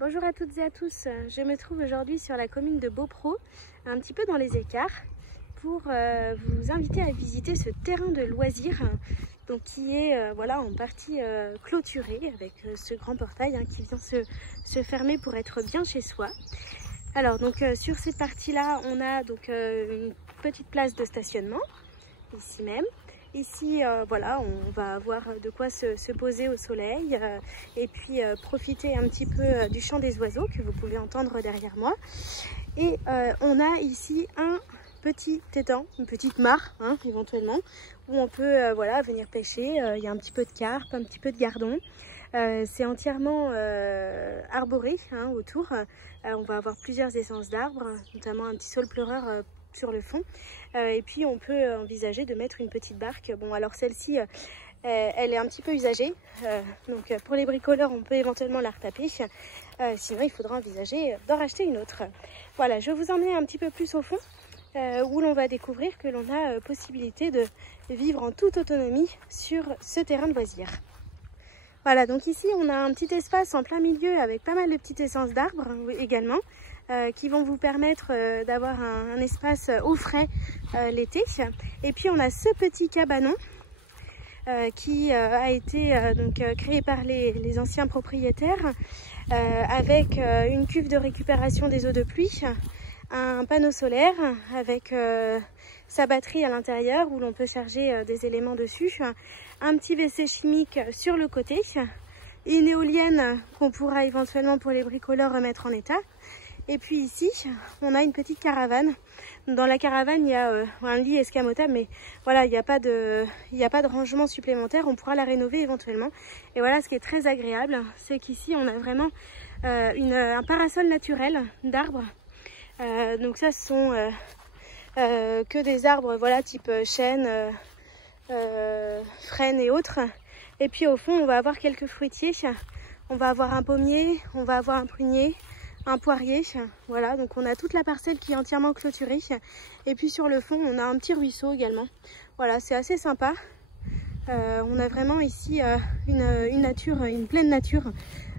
Bonjour à toutes et à tous, je me trouve aujourd'hui sur la commune de Beaupro, un petit peu dans les écarts, pour vous inviter à visiter ce terrain de loisirs donc qui est voilà, en partie clôturé avec ce grand portail qui vient se fermer pour être bien chez soi. Alors donc sur cette partie-là, on a donc une petite place de stationnement, ici même. Ici, voilà, on va avoir de quoi se poser au soleil et puis profiter un petit peu du chant des oiseaux que vous pouvez entendre derrière moi. Et on a ici un petit étang, une petite mare éventuellement, où on peut voilà, venir pêcher. Il y a un petit peu de carpe, un petit peu de gardon. C'est entièrement arboré autour. On va avoir plusieurs essences d'arbres, notamment un petit saule pleureur sur le fond, et puis on peut envisager de mettre une petite barque. Bon, alors celle-ci elle est un petit peu usagée, donc pour les bricoleurs on peut éventuellement la retaper, sinon il faudra envisager d'en racheter une autre. Voilà, je vais vous emmener un petit peu plus au fond, où l'on va découvrir que l'on a possibilité de vivre en toute autonomie sur ce terrain de loisirs. Voilà, donc ici on a un petit espace en plein milieu avec pas mal de petites essences d'arbres également, qui vont vous permettre d'avoir un espace au frais l'été. Et puis on a ce petit cabanon qui a été créé par les anciens propriétaires, avec une cuve de récupération des eaux de pluie, un panneau solaire avec sa batterie à l'intérieur où l'on peut charger des éléments dessus, un petit WC chimique sur le côté, une éolienne qu'on pourra éventuellement pour les bricoleurs remettre en état. Et puis ici, on a une petite caravane. Dans la caravane, il y a un lit escamotable, mais voilà, il n'y a pas de rangement supplémentaire. On pourra la rénover éventuellement. Et voilà, ce qui est très agréable, c'est qu'ici, on a vraiment un parasol naturel d'arbres. Donc ça, ce sont que des arbres, voilà, type chêne, frêne et autres. Et puis au fond, on va avoir quelques fruitiers. On va avoir un pommier, on va avoir un prunier, un poirier, voilà, donc on a toute la parcelle qui est entièrement clôturée. Et puis sur le fond, on a un petit ruisseau également. Voilà, c'est assez sympa. On a vraiment ici une nature, une pleine nature.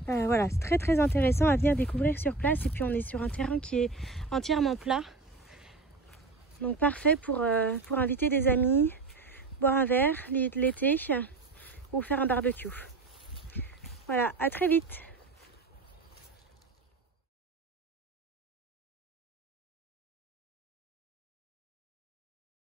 Voilà, c'est très très intéressant à venir découvrir sur place. Et puis on est sur un terrain qui est entièrement plat. Donc parfait pour inviter des amis, boire un verre l'été ou faire un barbecue. Voilà, à très vite.